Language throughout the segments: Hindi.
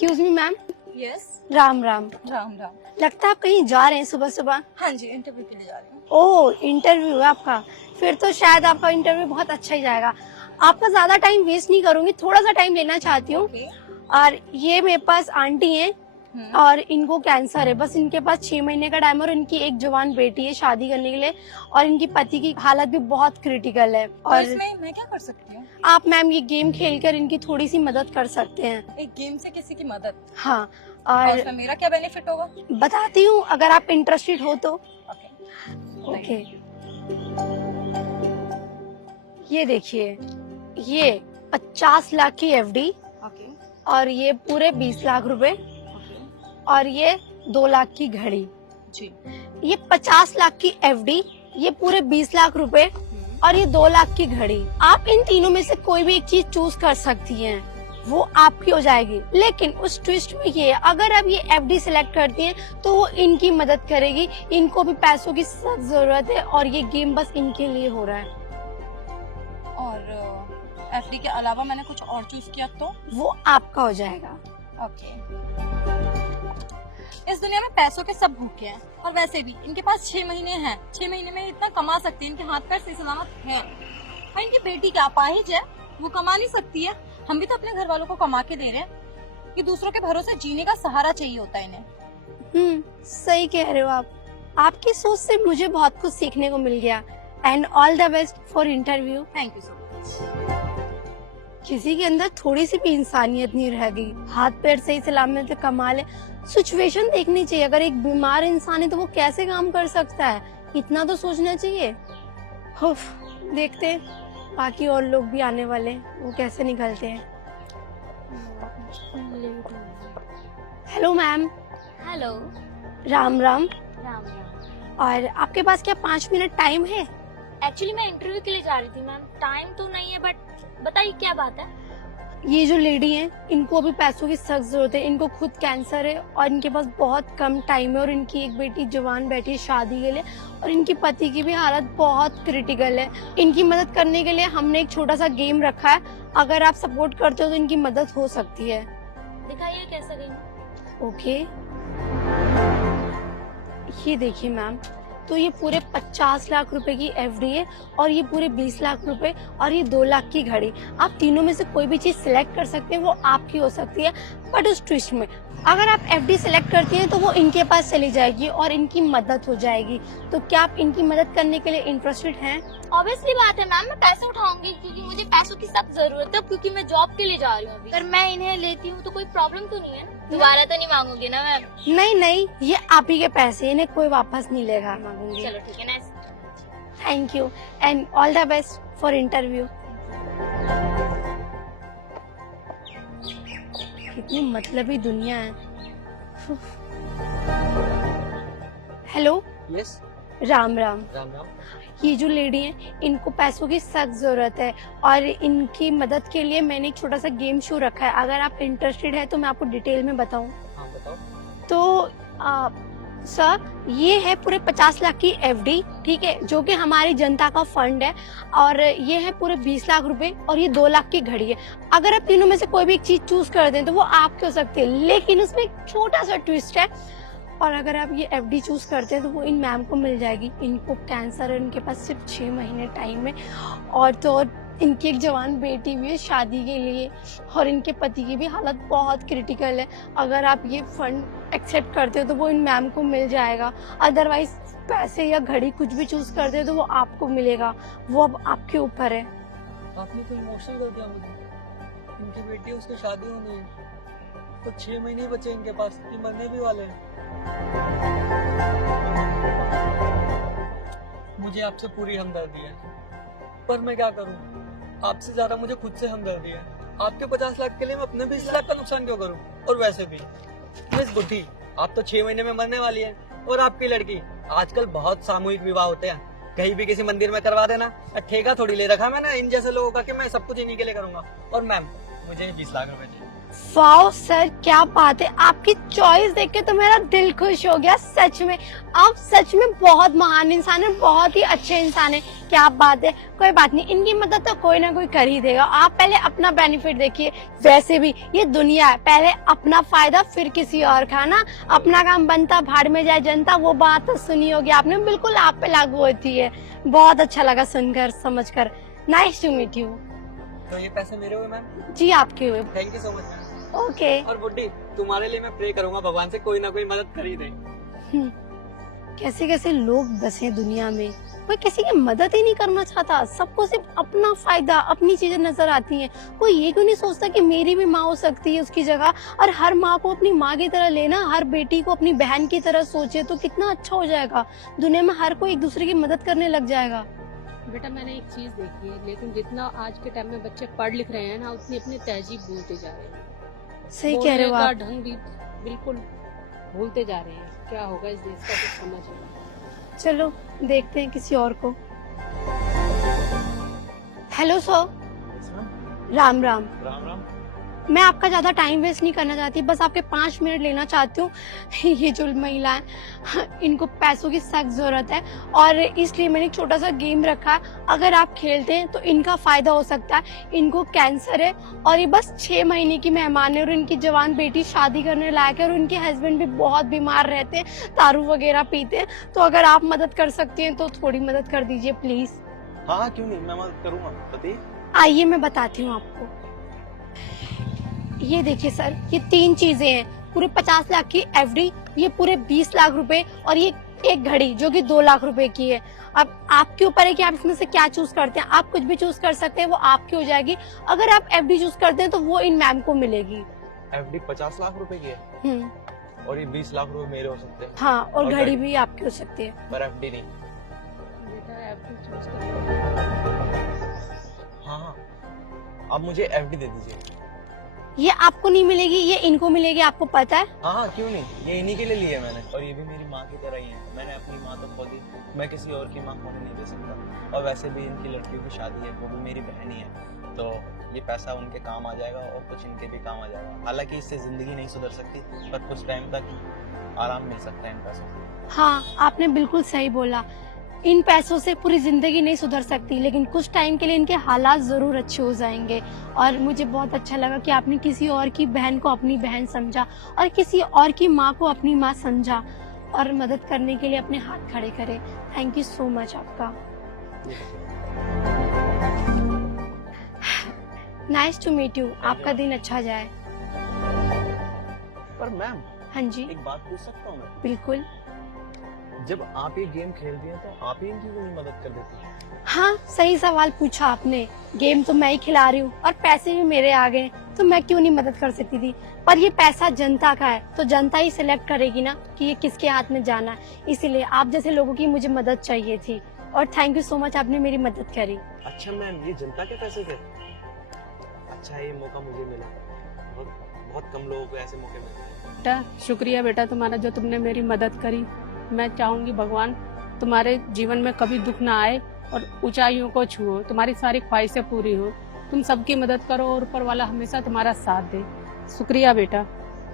Excuse me ma'am. Yes. Ram Ram. Ram Ram. लगता है आप कहीं जा रहे हैं सुबह सुबह। हाँ जी, इंटरव्यू के लिए जा रही हूँ। ओह, इंटरव्यू है आपका। फिर तो शायद आपका इंटरव्यू बहुत अच्छा ही जाएगा। आपका ज्यादा टाइम वेस्ट नहीं करूंगी, थोड़ा सा टाइम लेना चाहती हूँ। ओके। और ये मेरे पास आंटी हैं और इनको कैंसर है। बस इनके पास 6 महीने का टाइम और इनकी एक जवान बेटी है शादी करने के लिए, और इनकी पति की हालत भी बहुत क्रिटिकल है। तो और इसमें मैं क्या कर सकती हूँ? आप मैम ये गेम खेलकर इनकी थोड़ी सी मदद कर सकते हैं। एक गेम से किसी की मदद, हाँ, और और उसमें मेरा क्या बेनिफिट होगा? बताती हूँ अगर आप इंटरेस्टेड हो तो। ओके। ओके, ये देखिए, ये 50 लाख की एफडी ओके। और ये पूरे 20 लाख रुपए ओके। और ये 2 लाख की घड़ी। जी। ये 50 लाख की एफडी, ये पूरे 20 लाख रुपए और ये 2 लाख की घड़ी। आप इन तीनों में से कोई भी एक चीज चूज कर सकती हैं, वो आपकी हो जाएगी। लेकिन उस ट्विस्ट में ये है, अगर आप ये एफडी सिलेक्ट करती हैं तो वो इनकी मदद करेगी। इनको भी पैसों की सख्त जरूरत है और ये गेम बस इनके लिए हो रहा है। और एफडी के अलावा मैंने कुछ और चूज किया तो? वो आपका हो जाएगा। ओके। इस दुनिया में पैसों के सब भूखे हैं, और वैसे भी इनके पास 6 महीने हैं। 6 महीने में इतना कमा सकते हैं, इनके हाथ पैर सही सलामत है। और इनकी बेटी क्या अपाहिज है, वो कमा नहीं सकती है। हम भी तो अपने घर वालों को कमा के दे रहे हैं कि दूसरों के भरोसे जीने का सहारा चाहिए होता है इन्हें। सही कह रहे हो आप। आपकी सोच से मुझे बहुत कुछ सीखने को मिल गया। And all the best for interview. Thank you so much. किसी के अंदर थोड़ी सी भी इंसानियत नहीं रह गई, हाथ पैर सही सलामत कमा ले। सिचुएशन देखनी चाहिए, अगर एक बीमार इंसान है तो वो कैसे काम कर सकता है, इतना तो सोचना चाहिए। उफ, देखते हैं बाकी और लोग भी आने वाले हैं, वो कैसे निकलते हैं। Hello ma'am. Hello. Ram Ram. Ram Ram. और आपके पास क्या 5 मिनट टाइम है? एक्चुअली मैं इंटरव्यू के लिए जा रही थी मैम, टाइम तो नहीं है, बट बताइए क्या बात है। ये जो लेडी है, इनको अभी पैसों की सख्त जरूरत है। इनको खुद कैंसर है और इनके पास बहुत कम टाइम है, और इनकी एक बेटी जवान बैठी है शादी के लिए, और इनकी पति की भी हालत बहुत क्रिटिकल है। इनकी मदद करने के लिए हमने एक छोटा सा गेम रखा है, अगर आप सपोर्ट करते हो तो इनकी मदद हो सकती है। दिखाइए कैसा गेम। ओके, ये देखिए मैम, तो ये पूरे 50 लाख रुपए की एफडी है और ये पूरे 20 लाख रुपए और ये 2 लाख की घड़ी। आप तीनों में से कोई भी चीज सिलेक्ट कर सकते हैं, वो आपकी हो सकती है। बट उस ट्विस्ट में अगर आप एफडी सिलेक्ट करती हैं तो वो इनके पास चली जाएगी और इनकी मदद हो जाएगी। तो क्या आप इनकी मदद करने के लिए इंटरेस्टेड हैं? ऑब्वियसली बात है मैम, मैं पैसे उठाऊंगी क्योंकि मुझे पैसों की सख्त जरूरत है, क्योंकि मैं जॉब के लिए जा रही हूँ अभी। अगर मैं इन्हें लेती हूँ तो कोई प्रॉब्लम तो नहीं है ना? दोबारा तो नहीं मांगोगे ना मैम? नहीं नहीं, ये आप ही के पैसे, इन्हें कोई वापस नहीं लेगा। मांगूंगी। चलो ठीक है ना। Thank you and all the best for interview. कितनी मतलबी दुनिया है। हेलो। यस। राम राम। राम राम। ये जो लेडी है, इनको पैसों की सख्त जरूरत है और इनकी मदद के लिए मैंने एक छोटा सा गेम शो रखा है। अगर आप इंटरेस्टेड है तो मैं आपको डिटेल में बताऊं। हाँ बताओ। तो सर, ये है पूरे 50 लाख की एफडी, ठीक है, जो कि हमारी जनता का फंड है, और ये है पूरे 20 लाख रुपए और ये 2 लाख की घड़ी है। अगर आप तीनों में से कोई भी एक चीज चूज कर दें तो वो आपके हो सकती है, लेकिन उसमें एक छोटा सा ट्विस्ट है। और अगर आप ये एफडी चूज करते हैं तो वो इन मैम को मिल जाएगी। इनको कैंसर है, इनके पास सिर्फ 6 महीने टाइम है, और तो और इनकी एक जवान बेटी भी है शादी के लिए, और इनके पति की भी हालत बहुत क्रिटिकल है। अगर आप ये फंड एक्सेप्ट करते हो तो वो इन मैम को मिल जाएगा। अदरवाइज पैसे या घड़ी कुछ भी चूज करते हो तो वो आपको मिलेगा। वो अब आपके ऊपर है। आपने तो इमोशनल कर दिया मुझे। इनकी बेटी उसकी शादी होनी है, तो 6 महीने ही बचे इनके पास, ये मरने भी वाले हैं। मुझे आपसे पूरी हमदर्दी है, पर मैं क्या करूं? आपसे ज्यादा मुझे खुद से हमदर्दी है। आपके 50 लाख के लिए मैं अपने 20 लाख का नुकसान क्यों करूं? और वैसे भी मिस बुद्धि, आप तो 6 महीने में मरने वाली है, और आपकी लड़की। आजकल बहुत सामूहिक विवाह होते हैं, कहीं भी किसी मंदिर में करवा देना। ठेका थोड़ी ले रखा मैंने इन जैसे लोगों का कि मैं सब कुछ इन्हीं के लिए करूंगा। और मैम, मुझे 20 लाख रुपए चाहिए। वाओ सर, क्या बात है, आपकी चॉइस देख के तो मेरा दिल खुश हो गया। सच में आप सच में बहुत महान इंसान है, बहुत ही अच्छे इंसान है। क्या बात है, कोई बात नहीं, इनकी मदद तो कोई ना कोई कर ही देगा। आप पहले अपना बेनिफिट देखिए। वैसे भी ये दुनिया है, पहले अपना फायदा फिर किसी और का ना। अपना काम बनता भाड़ में जाए जनता, वो बात तो सुनी होगी आपने, बिल्कुल आप पे लागू होती है। बहुत अच्छा लगा सुनकर समझकर। Nice to meet you. तो ये पैसे मेरे हुए मैम? जी आपके हुए। Thank you so much ma'am. Okay. और बुड्ढी, तुम्हारे लिए मैं प्रे करूंगा भगवान से कोई ना कोई मदद कर ही दे। कैसे कैसे लोग बसे दुनिया में, कोई किसी की मदद ही नहीं करना चाहता। सबको सिर्फ अपना फायदा, अपनी चीजें नजर आती हैं। कोई ये क्यों नहीं सोचता कि मेरी भी माँ हो सकती है उसकी जगह। और हर माँ को अपनी माँ की तरह लेना, हर बेटी को अपनी बहन की तरह सोचे तो कितना अच्छा हो जाएगा। दुनिया में हर कोई एक दूसरे की मदद करने लग जाएगा। बेटा मैंने एक चीज देखी है, लेकिन जितना आज के टाइम में बच्चे पढ़ लिख रहे हैं ना, उतनी अपनी तहजीब भूलते जा रहे हैं। सही कह रहे हो बोलने का आप। ढंग भी बिल्कुल भूलते जा रहे हैं। क्या होगा इस देश का कुछ समझ नहीं आता। चलो देखते हैं किसी और को। Hello sir. राम राम। राम राम। मैं आपका ज्यादा टाइम वेस्ट नहीं करना चाहती, बस आपके 5 मिनट लेना चाहती हूँ। ये जो महिलाएं, इनको पैसों की सख्त जरूरत है और इसलिए मैंने एक छोटा सा गेम रखा है। अगर आप खेलते हैं तो इनका फायदा हो सकता है। इनको कैंसर है और ये बस 6 महीने की मेहमान है और इनकी जवान बेटी शादी करने लायक है और उनके हस्बैंड भी बहुत बीमार रहते हैं, दारू वगैरह पीते हैं। तो अगर आप मदद कर सकती हैं तो थोड़ी मदद कर दीजिए प्लीज। हाँ क्यों नहीं, मैं मदद करूंगा, बताइए। आइए मैं बताती हूँ आपको। ये देखिए सर, ये 3 चीजें हैं। पूरे 50 लाख की एफडी, ये पूरे 20 लाख रुपए और ये एक घड़ी जो कि 2 लाख रुपए की है। अब आपके ऊपर है कि आप इसमें से क्या चूज करते हैं। आप कुछ भी चूज कर सकते हैं, वो आपकी हो जाएगी। अगर आप एफडी चूज करते हैं तो वो इन मैम को मिलेगी। एफडी 50 लाख रुपए की है और ये 20 लाख रुपए मेरे हो सकते हैं। हाँ, और और घड़ी घड़ी? भी आपकी हो सकती है। पर एफडी नहीं। बेटा एफडी चूज कर। हाँ हाँ, आप मुझे एफडी दे दीजिए। ये आपको नहीं मिलेगी, ये इनको मिलेगी, आपको पता है। हाँ हाँ क्यों नहीं, ये इन्हीं के लिए लिए मैंने। और ये भी मेरी माँ की तरह ही है। मैंने अपनी माँ तो खुद ही, मैं किसी और की माँ को नहीं दे सकता। और वैसे भी इनकी लड़कियों की शादी है, वो भी मेरी बहन ही है। तो ये पैसा उनके काम आ जाएगा और कुछ इनके भी काम आ जाएगा। हालांकि इससे जिंदगी नहीं सुधर सकती, पर कुछ टाइम तक आराम मिल सकता है इन पैसों से। हाँ, आपने बिल्कुल सही बोला। इन पैसों से पूरी जिंदगी नहीं सुधर सकती, लेकिन कुछ टाइम के लिए इनके हालात जरूर अच्छे हो जाएंगे। और मुझे बहुत अच्छा लगा कि आपने किसी और की बहन को अपनी बहन समझा और किसी और की माँ को अपनी माँ समझा और मदद करने के लिए अपने हाथ खड़े करे। थैंक यू सो मच आपका। Nice to meet you. आपका दिन अच्छा जाए। पर मैम, हाँ जी, एक बात पूछ सकता हूँ मैं? बिल्कुल। जब आप ये गेम खेलती हैं तो आप ही इनकी क्यों नहीं मदद कर देती हैं? हाँ, सही सवाल पूछा आपने। गेम तो मैं ही खिला रही हूँ और पैसे भी मेरे आ गए, तो मैं क्यों नहीं मदद कर सकती थी। पर ये पैसा जनता का है, तो जनता ही सिलेक्ट करेगी ना कि ये किसके हाथ में जाना है। इसीलिए आप जैसे लोगों की मुझे मदद चाहिए थी और थैंक यू सो मच, आपने मेरी मदद करी। अच्छा मैम, ये जनता के पैसे थे? अच्छा, ये मौका मुझे मिला। बहुत कम लोगों को ऐसे मौके मिलते हैं। बेटा शुक्रिया बेटा तुम्हारा, जो तुमने मेरी मदद करी। मैं चाहूंगी भगवान तुम्हारे जीवन में कभी दुख ना आए और ऊंचाइयों को छुओ, तुम्हारी सारी ख्वाहिशें पूरी हो। तुम सबकी मदद करो और ऊपर वाला हमेशा तुम्हारा साथ दे। शुक्रिया बेटा।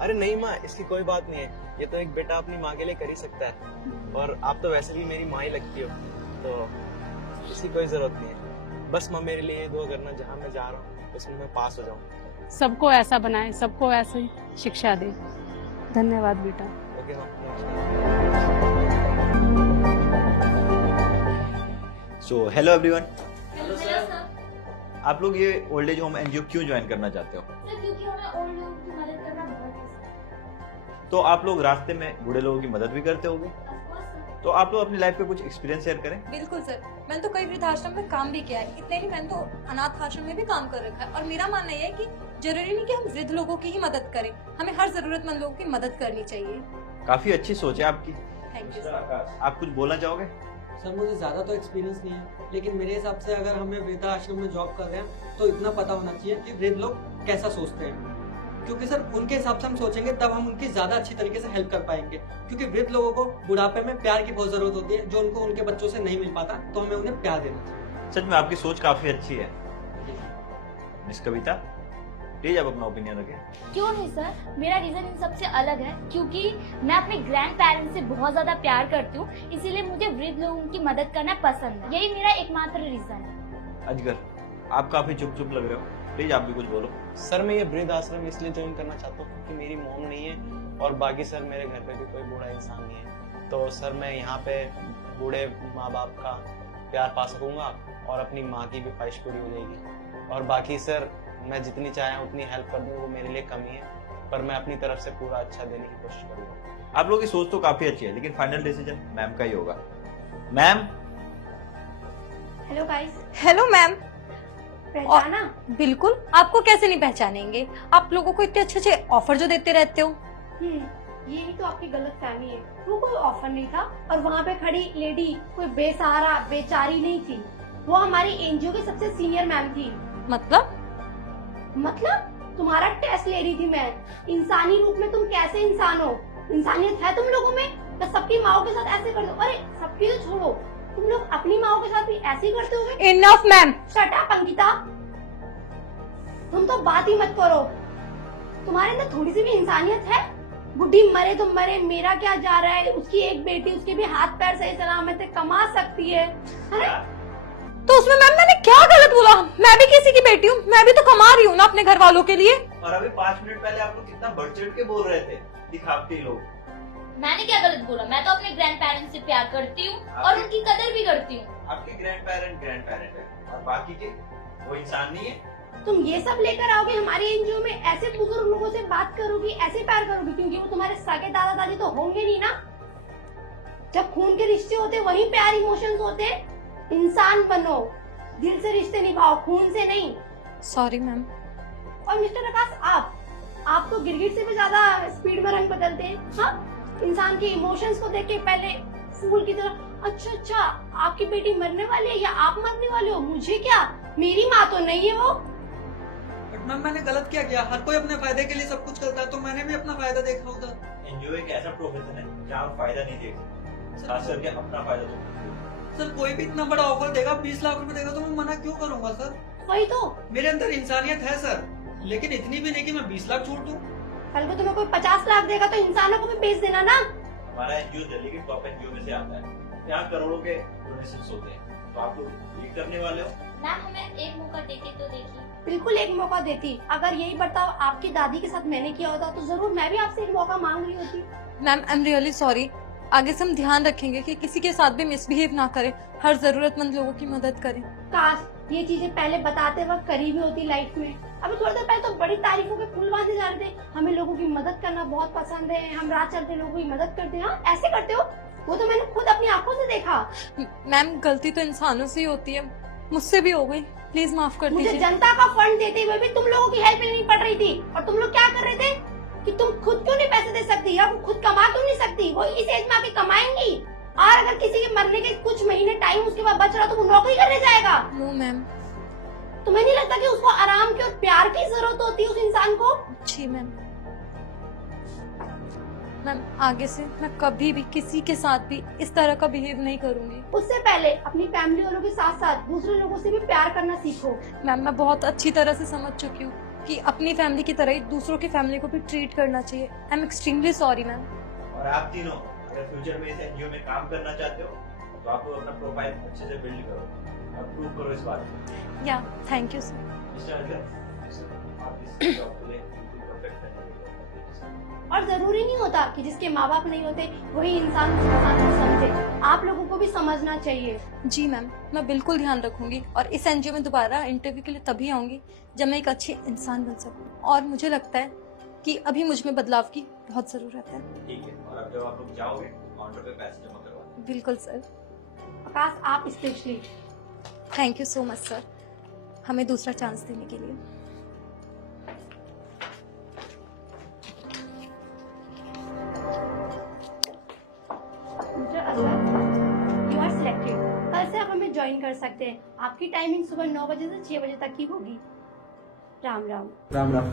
अरे नहीं माँ, इसकी कोई बात नहीं है। ये तो एक बेटा अपनी माँ के लिए कर ही सकता है। और आप तो वैसे भी मेरी माँ ही लगती हो, तो इसकी कोई जरूरत नहीं है। बस माँ मेरे लिए ये दुआ करना, जहाँ मैं जा रहा हूँ उसमें मैं पास हो जाऊँ। सबको ऐसा बनाए, सबको ऐसी शिक्षा दे। धन्यवाद बेटा। ओके माँ। So hello everyone. आप लोग ये ओल्ड एज होम एनजीओ क्यों ज्वाइन करना चाहते हो? क्योंकि हमें ओल्ड लोगों की मदद करना बहुत पसंद है। तो आप लोग रास्ते में बूढ़े लोगों की मदद भी करते होगे, तो आप लोग अपनी लाइफ पे कुछ एक्सपीरियंस शेयर करें। बिल्कुल सर, मैंने तो कई वृद्धाश्रम में काम भी किया है। इतने नहीं, मैंने तो अनाथ आश्रम में भी काम कर रखा है। और मेरा मानना यह है कि जरूरी नहीं कि हम वृद्ध लोगों की ही मदद करें, हमें हर जरूरतमंद लोगों की मदद करनी चाहिए। काफी अच्छी सोच है आपकी। Thank you sir. आप कुछ बोलना चाहोगे? सर मुझे ज़्यादा तो एक्सपीरियंस नहीं है, लेकिन मेरे हिसाब से अगर हमें वृद्धाश्रम में जॉब कर रहे हैं तो इतना पता होना चाहिए कि वृद्ध लोग कैसा सोचते हैं। क्योंकि सर उनके हिसाब से हम सोचेंगे तब हम उनकी ज़्यादा अच्छी तरीके से हेल्प कर पाएंगे। क्योंकि वृद्ध लोगों को बुढ़ापे में प्यार की बहुत ज़रूरत होती है, जो उनको उनके बच्चों से नहीं मिल पाता, तो हमें उन्हें प्यार देना चाहिए। सच में आपकी सोच काफी अच्छी है। Miss Kavita? प्लीज आप अपना ओपिनियन रखें। क्यों नहीं सर, मेरा रीजन इन सबसे अलग है, क्योंकि मैं अपने ग्रैंड पेरेंट्स से बहुत ज्यादा प्यार करती हूँ, इसीलिए मुझे वृद्ध लोगों की मदद करना पसंद है। यही मेरा एकमात्र रीजन है। अजगर, आप काफी चुप चुप लग रहे हो, प्लीज आप भी कुछ बोलो। सर मैं ये वृद्ध आश्रम इसलिए ज्वाइन करना चाहता हूँ क्योंकि मेरी मॉम नहीं है और बाकी सर मेरे घर पे भी कोई बूढ़ा इंसान नहीं है। तो सर मैं यहाँ पे बूढ़े माँ बाप का प्यार पा सकूंगा और अपनी माँ की भी ख्वाहिश पूरी हो जाएगी। और बाकी सर मैं जितनी चाहे उतनी हेल्प कर दूँ, वो मेरे लिए कमी है, पर मैं अपनी तरफ से पूरा अच्छा देने की कोशिश करूंगा। आप लोगों की सोच तो काफी अच्छी है, लेकिन फाइनल डिसीजन मैम का ही होगा। Ma'am. Hello guys, hello ma'am. पहचाना? बिल्कुल, आपको कैसे नहीं पहचानेंगे, आप लोगों को इतने अच्छे अच्छे ऑफर जो देते रहते हो। यही तो आपकी गलत फहमी है। वो कोई ऑफर नहीं था और वहाँ पे खड़ी लेडी कोई बेसहारा बेचारी नहीं थी, वो हमारी एनजीओ की सबसे सीनियर मैम थी। मतलब तुम्हारा टेस्ट ले रही थी मैं। इंसानी रूप में तुम कैसे इंसान हो? इंसानियत है तुम लोगों में? तो सबकी माओ के साथ ऐसे कर दो। अरे सबकी तो छोड़ो, तुम लोग अपनी माओ के साथ भी ऐसे ही करते होगे। Enough ma'am. Shut up Ankita, तुम तो बात ही मत करो। तुम्हारे अंदर थोड़ी सी भी इंसानियत है? बुढ़ी मरे तो मरे, मेरा क्या जा रहा है? उसकी एक बेटी, उसके भी हाथ पैर सही सलामत है, कमा सकती है। अरे तो उसमें मैम मैंने क्या गलत बोला? मैं भी किसी की बेटी हूँ, मैं भी तो कमा रही हूँ ना अपने घर वालों के लिए। और अभी 5 मिनट पहले आप लोग कितना बढ़ चढ़ के बोल रहे थे, दिखावटी लोग। मैंने क्या गलत बोला? मैं तो अपने ग्रैंड पेरेंट्स से प्यार करती हूँ और उनकी कदर भी करती हूँ। आपके ग्रैंड पेरेंट है और बाकी के वो इंसान नहीं है। तुम ये सब लेकर आओगे हमारी एनजीओ में, ऐसे बुजुर्ग लोगों से बात करोगी, ऐसे प्यार करोगी, क्योंकि वो तुम्हारे सगे दादा दादी तो होंगे नहीं ना। जब खून के रिश्ते होते वही प्यार इमोशंस होते। इंसान बनो, दिल से रिश्ते निभाओ, खून से नहीं। Sorry ma'am. और मिस्टर आकाश, आप तो गिरगिट से भी ज्यादा स्पीड में रंग बदलते हैं। हाँ, इंसान के इमोशंस को देख के पहले फूल की तरह, अच्छा आपकी बेटी मरने वाली है या आप मरने वाले हो, मुझे क्या, मेरी माँ तो नहीं है वो। बट मैम मैंने गलत क्या किया? हर कोई अपने फायदे के लिए सब कुछ करता है, तो मैंने भी अपना फायदा देखा उधर। एनजीओ एक ऐसा प्रोफेशन है जहाँ आप फायदा नहीं देख सकते, खास करके अपना फायदा तो खुद देखो। सर कोई भी इतना बड़ा ऑफर देगा, 20 लाख रुपए देगा, तो मैं मना क्यों करूंगा सर? वही तो, मेरे अंदर इंसानियत है सर, लेकिन इतनी भी नहीं कि मैं 20 लाख छोड़ दूं। कल को तुम्हें कोई 50 लाख देगा तो इंसानों को भी बेच देना ना। हमारा एनजीओ दिल्ली के टॉप एनजीओ में से आता है, यहाँ करोड़ों के डोनेशंस होते हैं, तो आप लोग ये करने वाले हो। मैम हमें एक मौका देती तो देखिए। बिल्कुल एक मौका देती। अगर यही बर्ताव आपकी दादी के साथ मैंने किया होता तो जरूर मैं भी आपसे एक मौका मांग रही होती। Ma'am I am really sorry. आगे से हम ध्यान रखेंगे कि किसी के साथ भी मिसबिहेव ना करें, हर जरूरतमंद लोगों की मदद करें। काश ये चीजें पहले बताते वक्त करी भी होती लाइफ में। अभी थोड़ी देर पहले तो बड़ी तारीफों के फूल बांधे जा रहे थे, हमें लोगों की मदद करना बहुत पसंद है, हम रात चलते लोगों की मदद करते हैं। हाँ, ऐसे करते हो? वो तो मैंने खुद अपनी आंखों से देखा। मैम गलती तो इंसानों से ही होती है, मुझसे भी हो गई, प्लीज माफ कर मुझे दीजिए। जनता का फंड देते हुए भी तुम लोगों की हेल्प लेनी पड़ रही थी, और तुम लोग क्या कर रहे थे कि तुम खुद क्यों नहीं पैसे दे सकती, या वो खुद कमा क्यों नहीं सकती? वो इस एज में आके कमाएंगी, और अगर किसी के मरने के कुछ महीने टाइम उसके बाद बच रहा तो वो नौकरी करने जाएगा। No ma'am. तुम्हें नहीं लगता कि उसको आराम की और प्यार की जरूरत होती है उस इंसान को? जी मैम। मैम आगे से मैं कभी भी किसी के साथ भी इस तरह का बिहेव नहीं करूंगी। उससे पहले अपनी फैमिली वालों के साथ साथ दूसरे लोगों से भी प्यार करना सीखो। मैम मैं बहुत अच्छी तरह से समझ चुकी हूँ कि अपनी फैमिली की तरह ही दूसरों की फैमिली को भी ट्रीट करना चाहिए। I am extremely sorry ma'am. और आप तीनों अगर फ्यूचर में इस एनजीओ में काम करना चाहते हो तो आप लोग अपना प्रोफाइल अच्छे से बिल्ड करो और प्रूव करो इस बात को। या थैंक यू सर। मिस्टर अजगर, आप इस जॉब के लिए बिल्कुल परफेक्ट कैंडिडेट हो। और जरूरी नहीं होता कि जिसके माँ बाप नहीं होते वही इंसान उसका साथ समझे। आप लोगों को भी समझना चाहिए। जी मैम, मैं बिल्कुल ध्यान रखूंगी और इस एनजीओ में दोबारा इंटरव्यू के लिए तभी आऊंगी जब मैं एक अच्छी इंसान बन सकूं। और मुझे लगता है कि अभी मुझ में बदलाव की बहुत जरूरत है। ठीक है, और अब जब आप लोग जाओगे काउंटर पे पैसे जमा करवा दें। बिल्कुल सर। आकाश आप specially thank you so much sir, हमें दूसरा चांस देने के लिए। You are selected. कल से आप हमें ज्वाइन कर सकते हैं। आपकी टाइमिंग सुबह 9 बजे से 6 बजे तक की होगी। राम राम। राम राम।